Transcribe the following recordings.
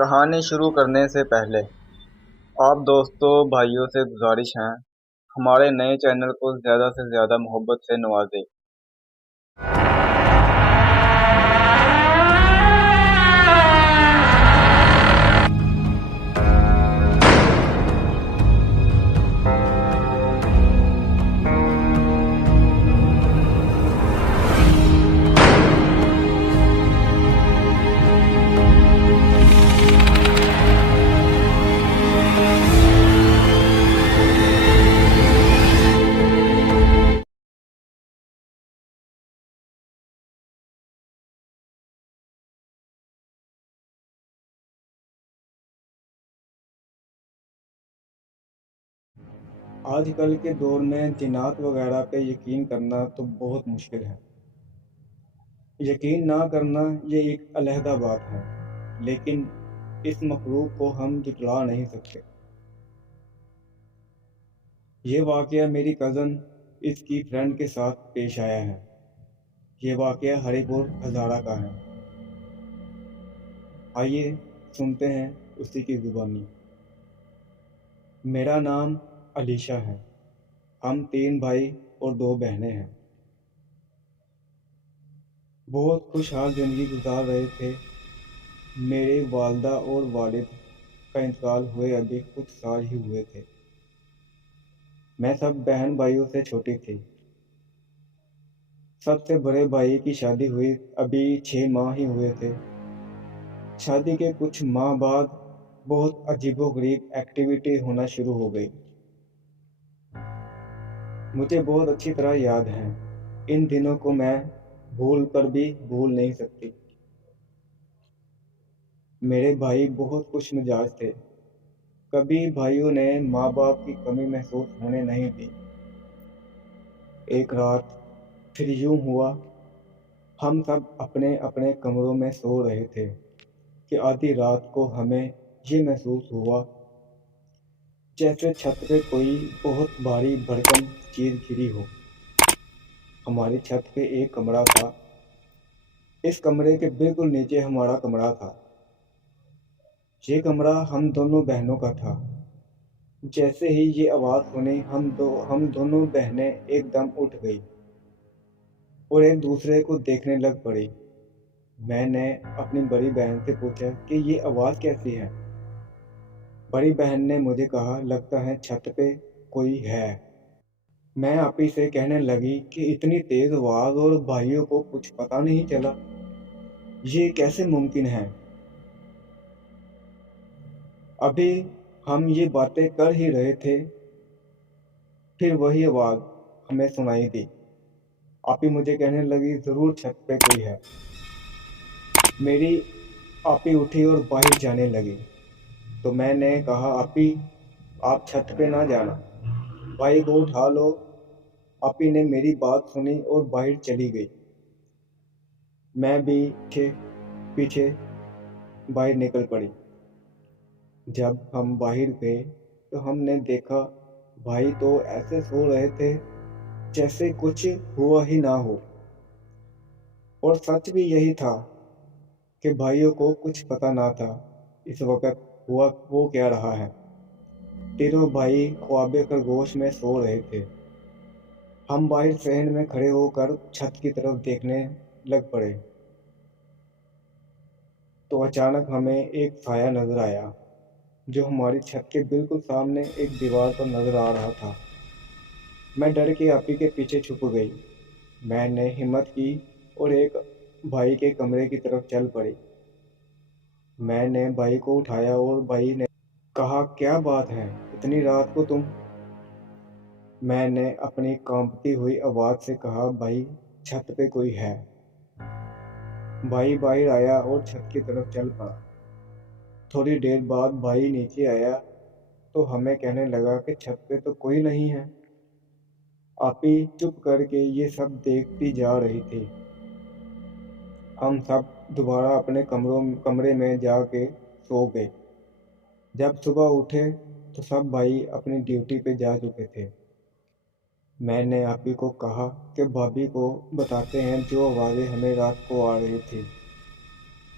کہانی شروع کرنے سے پہلے آپ دوستوں بھائیوں سے گزارش ہے ہمارے نئے چینل کو زیادہ سے زیادہ محبت سے نوازیں۔ آج کل کے دور میں جنات وغیرہ پہ یقین کرنا تو بہت مشکل ہے۔ یقین نہ کرنا یہ ایک علیحدہ بات ہے، لیکن اس مخلوق کو ہم جھٹلا نہیں سکتے۔ یہ واقعہ میری کزن اس کی فرینڈ کے ساتھ پیش آیا ہے۔ یہ واقعہ ہری پور ہزارہ کا ہے۔ آئیے سنتے ہیں اسی کی زبانی۔ میرا نام علیشہ ہے۔ ہم 3 بھائی اور 2 بہنیں ہیں۔ بہت خوشحال زندگی گزار رہے تھے۔ میرے والدہ اور والد کا انتقال ہوئے ابھی کچھ سال ہی ہوئے تھے۔ میں سب بہن بھائیوں سے چھوٹی تھی۔ سب سے بڑے بھائی کی شادی ہوئی ابھی 6 ماہ ہی ہوئے تھے۔ شادی کے کچھ ماہ بعد بہت عجیب و غریب ایکٹیویٹی ہونا شروع ہو گئی۔ مجھے بہت اچھی طرح یاد ہے۔ ان دنوں کو میں بھول کر بھی بھول نہیں سکتی۔ میرے بھائی بہت خوش مزاج تھے۔ کبھی بھائیوں نے ماں باپ کی کمی محسوس ہونے نہیں دی۔ ایک رات پھر یوں ہوا، ہم سب اپنے اپنے کمروں میں سو رہے تھے کہ آدھی رات کو ہمیں یہ محسوس ہوا جیسے چھت پہ کوئی بہت بھاری بھرکم چیز گری ہو۔ ہماری چھت پہ ایک کمرہ تھا۔ اس کمرے کے بالکل نیچے ہمارا کمرہ تھا۔ یہ کمرہ ہم دونوں بہنوں کا تھا۔ جیسے ہی یہ آواز سنی ہم دونوں بہنیں ایک دم اٹھ گئی اور ایک دوسرے کو دیکھنے لگ پڑی۔ میں نے اپنی بڑی بہن سے پوچھا کہ یہ آواز کیسی ہے؟ بڑی بہن نے مجھے کہا لگتا ہے چھت پہ کوئی ہے۔ میں آپی سے کہنے لگی کہ اتنی تیز آواز اور بھائیوں کو کچھ پتہ نہیں چلا، یہ کیسے ممکن ہے؟ ابھی ہم یہ باتیں کر ہی رہے تھے، پھر وہی آواز ہمیں سنائی دی۔ آپی مجھے کہنے لگی ضرور چھت پہ کوئی ہے۔ میری آپی اٹھی اور باہر جانے لگی تو میں نے کہا آپی آپ چھت پہ نہ جانا، بھائی کو اٹھا لو۔ آپی نے میری بات سنی اور باہر چلی گئی۔ میں بھی پیچھے باہر نکل پڑی۔ جب ہم باہر گئے تو ہم نے دیکھا بھائی تو ایسے سو رہے تھے جیسے کچھ ہوا ہی نہ ہو، اور سچ بھی یہی تھا کہ بھائیوں کو کچھ پتہ نہ تھا اس وقت وہ کیا رہا ہے۔ تینوں بھائی خواب خرگوش میں سو رہے تھے۔ ہم باہر صحن میں کھڑے ہو کر چھت کی طرف دیکھنے لگ پڑے تو اچانک ہمیں ایک سایہ نظر آیا جو ہماری چھت کے بالکل سامنے ایک دیوار پر نظر آ رہا تھا۔ میں ڈر کے آپی کے پیچھے چھپ گئی۔ میں نے ہمت کی اور ایک بھائی کے کمرے کی طرف چل پڑی۔ میں نے بھائی کو اٹھایا اور بھائی نے کہا کیا بات ہے اتنی رات کو تم؟ میں نے اپنی کانپتی ہوئی آواز سے کہا بھائی چھت پہ کوئی ہے۔ بھائی باہر آیا اور چھت کی طرف چل پڑا۔ تھوڑی دیر بعد بھائی نیچے آیا تو ہمیں کہنے لگا کہ چھت پہ تو کوئی نہیں ہے۔ آپی چپ کر کے یہ سب دیکھتی جا رہی تھی۔ ہم سب دوبارہ اپنے کمرے میں جا کے سو گئے۔ جب صبح اٹھے تو سب بھائی اپنی ڈیوٹی پہ جا چکے تھے۔ میں نے آپی کو کہا کہ بھابھی کو بتاتے ہیں جو آوازیں ہمیں رات کو آ رہی تھی۔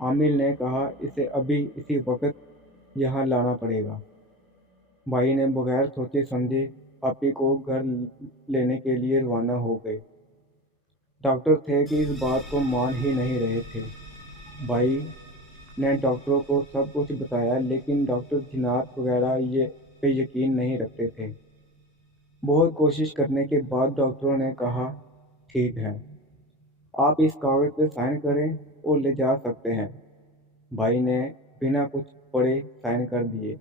عامل نے کہا اسے ابھی اسی وقت یہاں لانا پڑے گا۔ بھائی نے بغیر سوچے سمجھے آپی کو گھر لینے کے لیے روانہ ہو گئے۔ ڈاکٹر تھے کہ اس بات کو مان ہی نہیں رہے تھے۔ بھائی نے ڈاکٹروں کو سب کچھ بتایا لیکن ڈاکٹر جنات وغیرہ پہ یقین نہیں رکھتے تھے۔ بہت کوشش کرنے کے بعد ڈاکٹروں نے کہا ٹھیک ہے، آپ اس کاغذ پہ سائن کریں اور لے جا سکتے ہیں۔ بھائی نے بنا کچھ پڑھے سائن کر دیے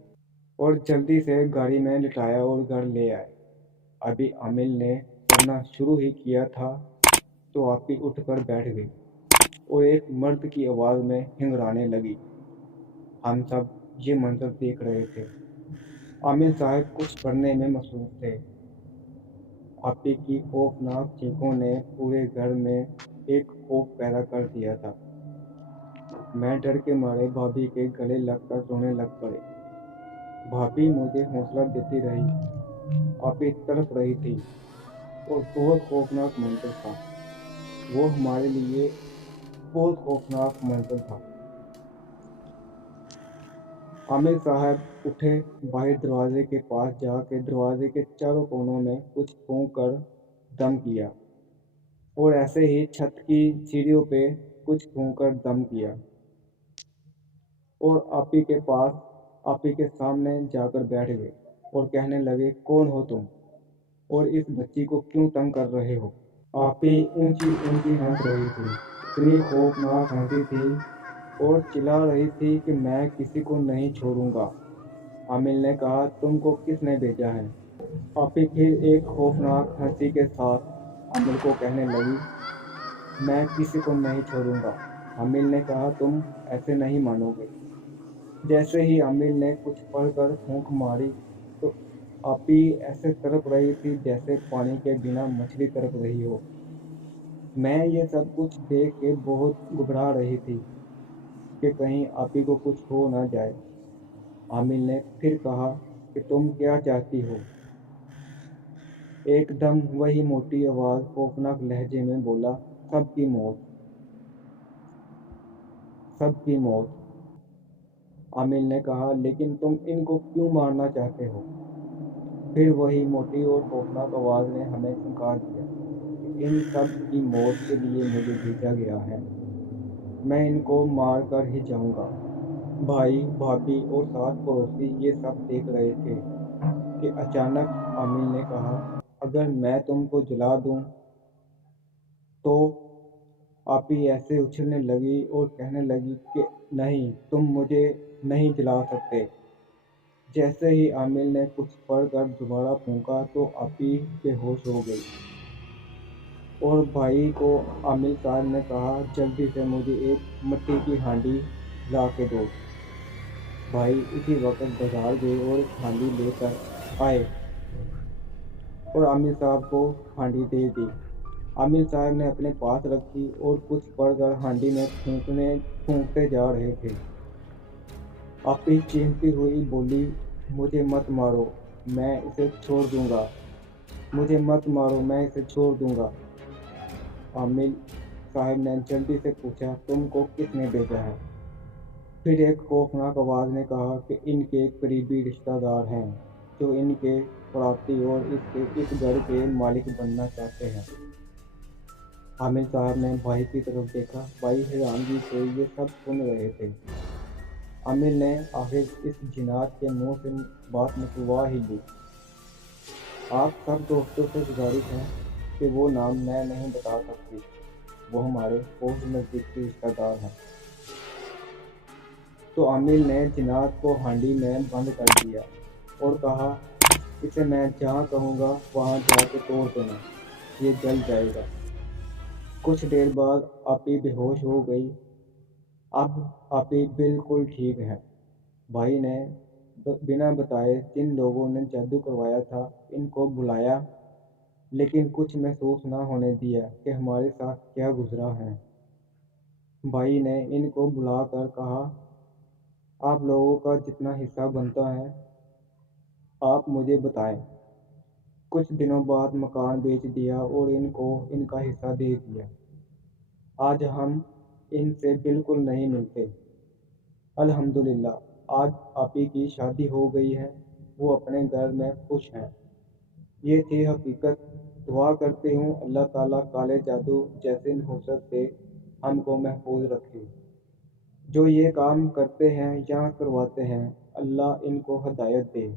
اور جلدی سے گاڑی میں لٹایا اور گھر لے آئے۔ ابھی عامل نے پڑھنا شروع ہی کیا تھا تو آپی اٹھ کر بیٹھ گئی اور ایک مرد کی آواز میں ہنگرانے لگی۔ ہم سب یہ منظر دیکھ رہے تھے۔ عامل صاحب کچھ پڑھنے میں مصروف تھے۔ آپی کی خوفناک چیخوں نے پورے گھر میں ایک خوف پیدا کر دیا تھا۔ میں ڈر کے مارے بھابھی کے گلے لگ کر رونے لگ پڑے۔ بھابھی مجھے حوصلہ دیتی رہی۔ آپی تڑپ رہی تھی اور بہت خوفناک منظر تھا۔ وہ ہمارے لیے بہت خوفناک منظر تھا۔ عامل صاحب اٹھے، باہر دروازے کے پاس جا کے دروازے کے چاروں کونوں میں کچھ پھونک کر دم کیا اور ایسے ہی چھت کی سیڑھیوں پہ کچھ پھونک کر دم کیا اور آپی کے پاس آپی کے سامنے جا کر بیٹھ گئے اور کہنے لگے کون ہو تم اور اس بچی کو کیوں تنگ کر رہے ہو؟ آپی اونچی اونچی ہنس رہی تھی، اتنی خوفناک ہنسی تھی اور چلا رہی تھی کہ میں کسی کو نہیں چھوڑوں گا۔ عامل نے کہا تم کو کس نے بھیجا ہے؟ آپی پھر ایک خوفناک ہنسی کے ساتھ عامل کو کہنے لگی میں کسی کو نہیں چھوڑوں گا۔ عامل نے کہا تم ایسے نہیں مانو گے۔ جیسے ہی عامل نے کچھ پڑھ کر پھونک ماری تو آپی ایسے تڑپ رہی تھی جیسے پانی کے بنا مچھلی تڑپ رہی ہو۔ میں یہ سب کچھ دیکھ کے بہت گھبرا رہی تھی کہ کہیں آپی کو کچھ ہو نہ جائے۔ عامل نے پھر کہا کہ تم کیا چاہتی ہو؟ ایک دم وہی موٹی آواز خوفناک لہجے میں بولا سب کی موت، سب کی موت۔ عامل نے کہا لیکن تم ان کو کیوں مارنا چاہتے ہو؟ پھر وہی موٹی اور خوفناک آواز نے ہمیں چمکا دیا کہ ان سب کی موت کے لیے مجھے بھیجا گیا ہے، میں ان کو مار کر ہی جاؤں گا۔ بھائی بھابھی اور ساتھ پڑوسی یہ سب دیکھ رہے تھے کہ اچانک عامل نے کہا اگر میں تم کو جلا دوں تو؟ آپی ایسے اچھلنے لگی اور کہنے لگی کہ نہیں تم مجھے نہیں جلا سکتے۔ جیسے ہی عامل نے کچھ پڑھ کر دوبارہ پھونکا تو آپی بے ہوش ہو گئی اور بھائی کو عامل صاحب نے کہا جلدی سے مجھے ایک مٹی کی ہانڈی لا کے دو۔ بھائی اسی وقت بازار گئے اور ہانڈی لے کر آئے اور عامل صاحب کو ہانڈی دے دی۔ عامل صاحب نے اپنے پاس رکھی اور کچھ پڑھ کر ہانڈی میں پھونکتے جا رہے تھے۔ آپی چیختی ہوئی بولی مجھے مت مارو میں اسے چھوڑ دوں گا، مجھے مت مارو میں اسے چھوڑ دوں گا۔ عامل صاحب نے جلدی سے پوچھا تم کو کس نے بھیجا ہے؟ پھر ایک خوفناک آواز نے کہا کہ ان کے قریبی رشتہ دار ہیں جو ان کے پڑاتی اور اس گھر کے مالک بننا چاہتے ہیں۔ عامل صاحب نے بھائی کی طرف دیکھا، بھائی حیرانگی سے یہ سب سن رہے تھے۔ عامل نے آخر اس جنات کے منہ سے بات نکلوا ہی لی۔ آپ سب دوستوں سے گزارش ہے کہ وہ نام میں نہیں بتا سکتی، وہ ہمارے بہت نزدیکی رشتہ دار ہیں۔ تو عامل نے جنات کو ہانڈی میں بند کر دیا اور کہا اسے میں جہاں کہوں گا وہاں جا کے توڑ دینا، یہ جل جائے گا۔ کچھ دیر بعد آپی بے ہوش ہو گئی۔ اب آپی بالکل ٹھیک ہے۔ بھائی نے بنا بتائے جن لوگوں نے جادو کروایا تھا ان کو بلایا لیکن کچھ محسوس نہ ہونے دیا کہ ہمارے ساتھ کیا گزرا ہے۔ بھائی نے ان کو بلا کر کہا آپ لوگوں کا جتنا حصہ بنتا ہے آپ مجھے بتائیں۔ کچھ دنوں بعد مکان بیچ دیا اور ان کو ان کا حصہ دے دیا۔ آج ہم ان سے بالکل نہیں ملتے۔ الحمدللہ آج آپی کی شادی ہو گئی ہے، وہ اپنے گھر میں خوش ہیں۔ یہ تھی حقیقت۔ دعا کرتی ہوں اللہ تعالیٰ کالے جادو جیسے نحوست سے ہم کو محفوظ رکھے۔ جو یہ کام کرتے ہیں یا کرواتے ہیں اللہ ان کو ہدایت دے۔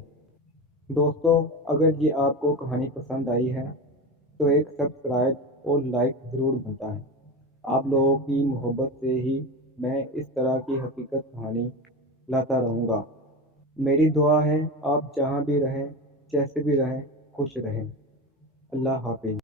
دوستو، اگر یہ آپ کو کہانی پسند آئی ہے تو ایک سبسکرائب اور لائک ضرور بنتا ہے۔ آپ لوگوں کی محبت سے ہی میں اس طرح کی حقیقت کہانی لاتا رہوں گا۔ میری دعا ہے آپ جہاں بھی رہیں، جیسے بھی رہیں، خوش رہیں۔ اللہ حافظ۔